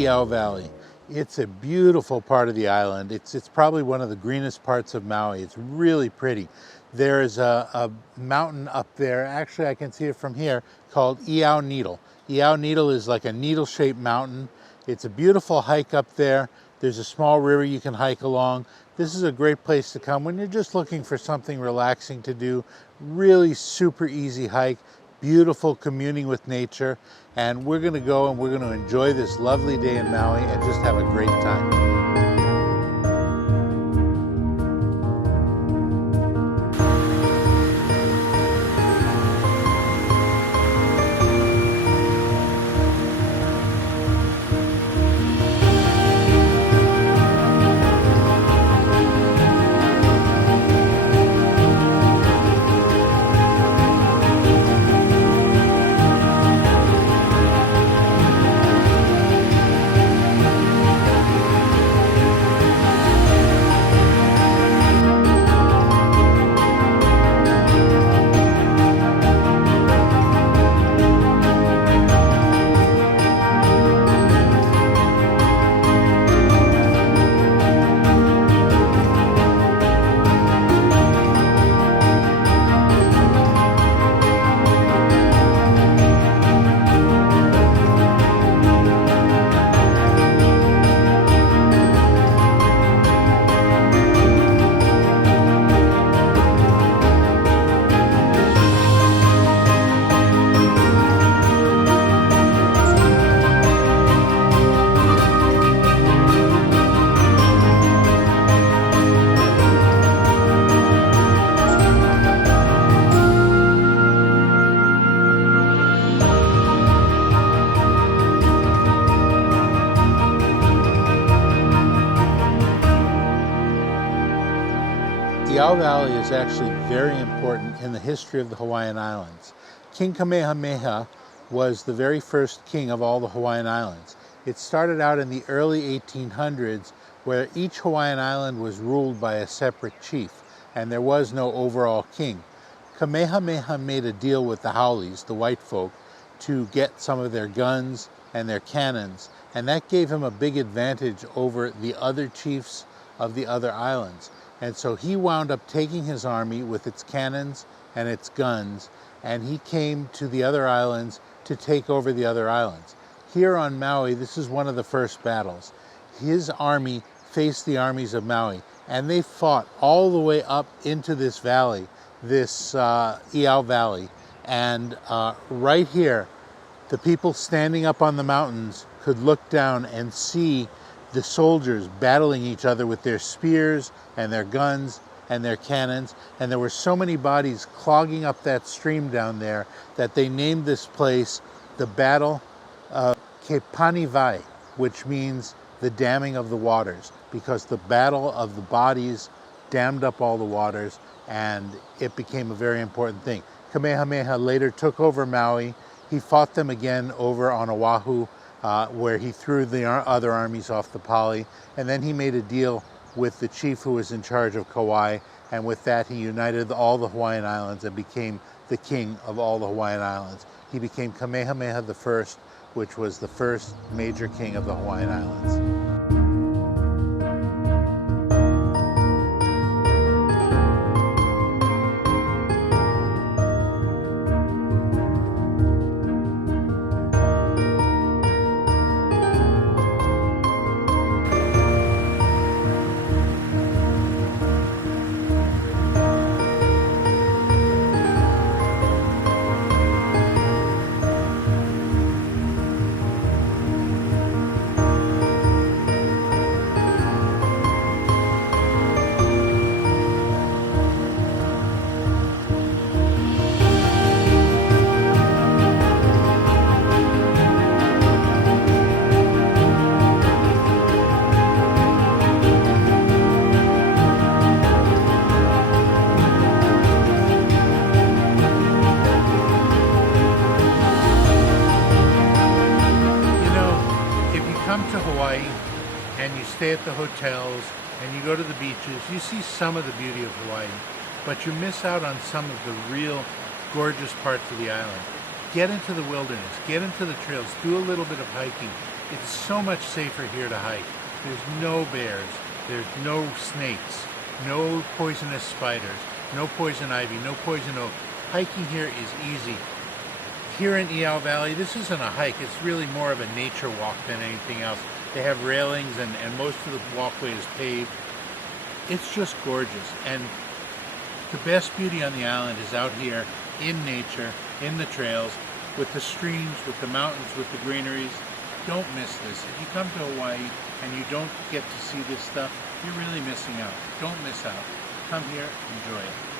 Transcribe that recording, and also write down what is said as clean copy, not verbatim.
Iao Valley. It's a beautiful part of the island. It's probably one of the greenest parts of Maui. It's really pretty. There is a mountain up there, actually I can see it from here, called Iao Needle. Iao Needle is like a needle-shaped mountain. It's a beautiful hike up there. There's a small river you can hike along. This is a great place to come when you're just looking for something relaxing to do. Really super easy hike, beautiful communing with nature. And we're gonna go and we're gonna enjoy this lovely day in Maui and just have a great time. Iao Valley is actually very important in the history of the Hawaiian Islands. King Kamehameha was the very first king of all the Hawaiian Islands. It started out in the early 1800s where each Hawaiian island was ruled by a separate chief and there was no overall king. Kamehameha made a deal with the Haoles, the white folk, to get some of their guns and their cannons, and that gave him a big advantage over the other chiefs of the other islands. And so he wound up taking his army with its cannons and its guns, and he came to the other islands to take over the other islands. Here on Maui, this is one of the first battles. His army faced the armies of Maui, and they fought all the way up into this valley, this Iao Valley. And right here, the people standing up on the mountains could look down and see the soldiers battling each other with their spears and their guns and their cannons. And there were so many bodies clogging up that stream down there that they named this place the Battle of Kepanivai, which means the damming of the waters, because the battle of the bodies dammed up all the waters and it became a very important thing. Kamehameha later took over Maui. He fought them again over on Oahu, where he threw the other armies off the pali, and then he made a deal with the chief who was in charge of Kauai, and with that he united all the Hawaiian Islands and became the king of all the Hawaiian Islands. He became Kamehameha I, which was the first major king of the Hawaiian Islands. To Hawaii and you stay at the hotels and you go to the beaches, you see some of the beauty of Hawaii, but you miss out on some of the real gorgeous parts of the island. Get into the wilderness, get into the trails, do a little bit of hiking, It's so much safer here to hike. There's no bears, there's no snakes, no poisonous spiders, no poison ivy, no poison oak. Hiking here is easy. Here in Iao Valley, this isn't a hike, it's really more of a nature walk than anything else. They have railings and most of the walkway is paved. It's just gorgeous, and the best beauty on the island is out here in nature, in the trails, with the streams, with the mountains, with the greeneries. Don't miss this. If you come to Hawaii and you don't get to see this stuff, you're really missing out. Don't miss out. Come here, enjoy it.